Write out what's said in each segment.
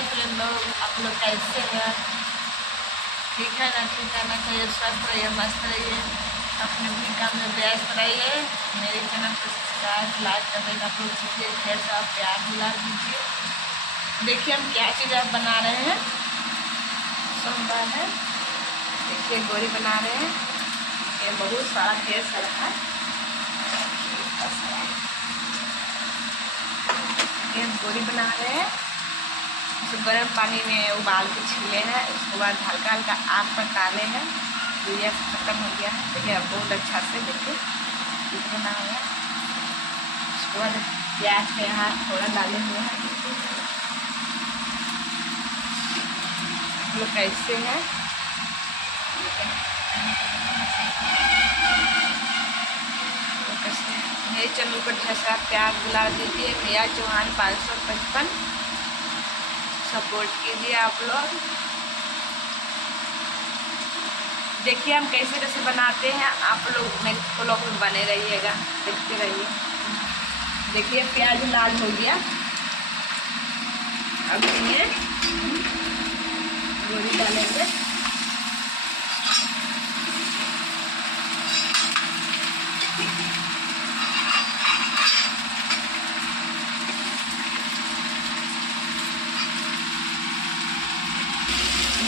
Hi friend लोग, आप लोग कैसे हैं? ठीक है ना? ठीक है ना? चाहिए स्वस्थ रहिए, मस्त रहिए, अपने अपने काम में व्यस्त रहिए। मेरे चैनल को सब्सक्राइब लाइक कमेंट आप लोग कीजिए, ढेर सारा प्यार दुलार दीजिए। देखिए हम क्या चीज़ आप बना रहे हैं। सोमवार है, देखिए गोरी बना रहे हैं। ये बहुत सारा ढेर सारा है। ये गोरी बना रहे हैं, इसे गर्म पानी में उबाल के छीले हैं, उसके बाद हल्का हल्का आग पर डाले हैं। भुजिया खत्म हो गया है, देखिए अब बहुत अच्छा से देखिए बना हुआ है। उसके बाद प्याज के यहाँ थोड़ा डाले हुए हैं। लोग कैसे हैं? मेरे चैनल को ढेर सारा प्यार दुलार दीजिए। मेरा चौहान 555 सपोर्ट कीजिए आप लोग। देखिए हम कैसे कैसे बनाते हैं, आप लोग मेरे ब्लॉग में बने रहिएगा, देखते रहिए। देखिए प्याज लाल हो गया, अब इसमें गोभी डालेंगे।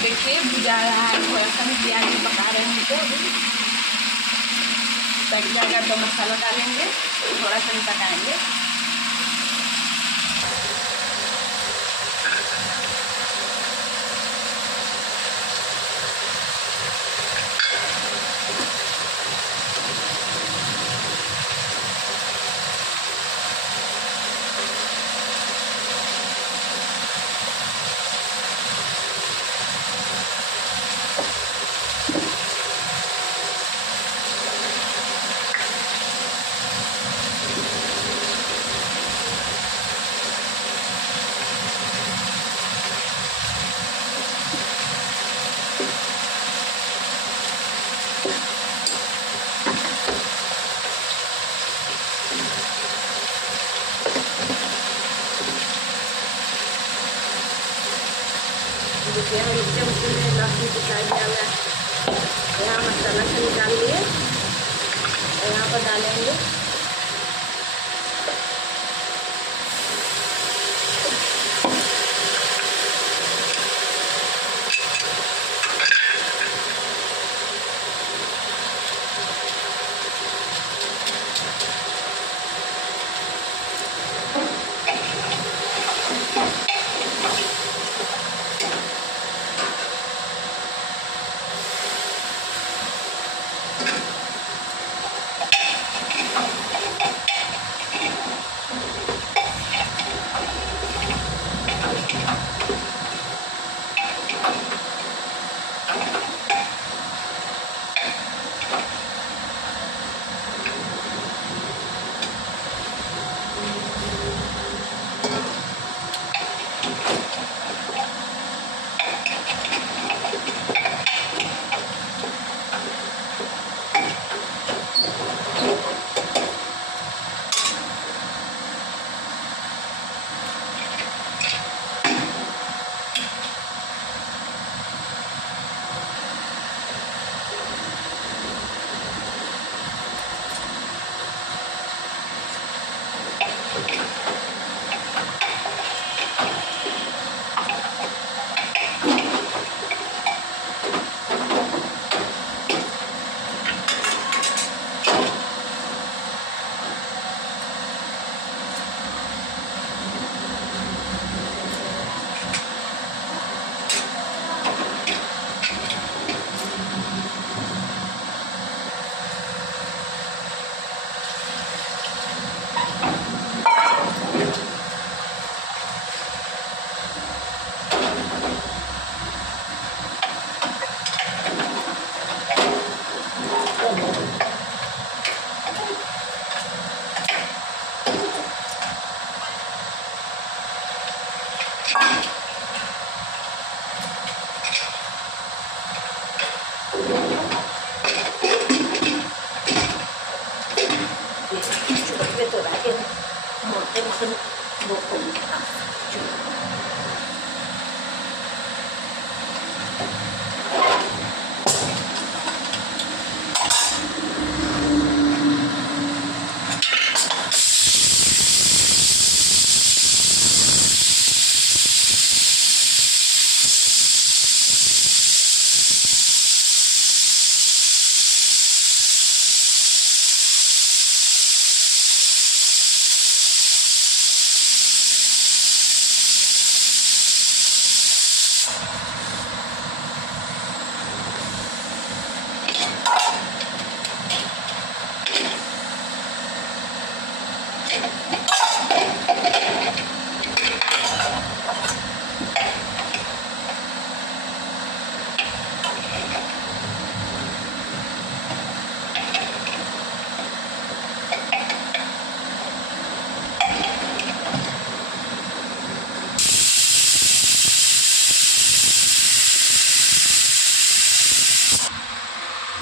देखिए भुजा रहा है, थोड़ा सा प्याज भी पका रहे हैं तो पक जाएगा तो मसाला डालेंगे, थोड़ा सा भी पकाएंगे। यहाँ एक चमचे में लहसुन पिसाई दिया मैं, यहाँ मसाला से निकाल लिए, यहाँ पर डालेंगे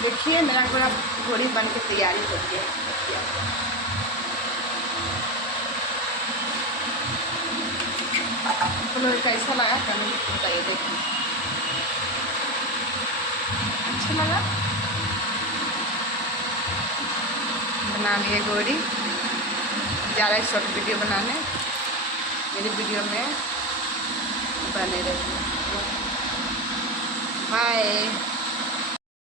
देखिए मेरा पूरा घोड़ी बन के तैयारी हो गया। तो लोग कैसा लगा कमेंट बताइए। देखिए अच्छा लगा, बना लिए घोड़ी। ज़्यादा शॉर्ट वीडियो बनाने मेरी वीडियो में बने रहिए। बाय।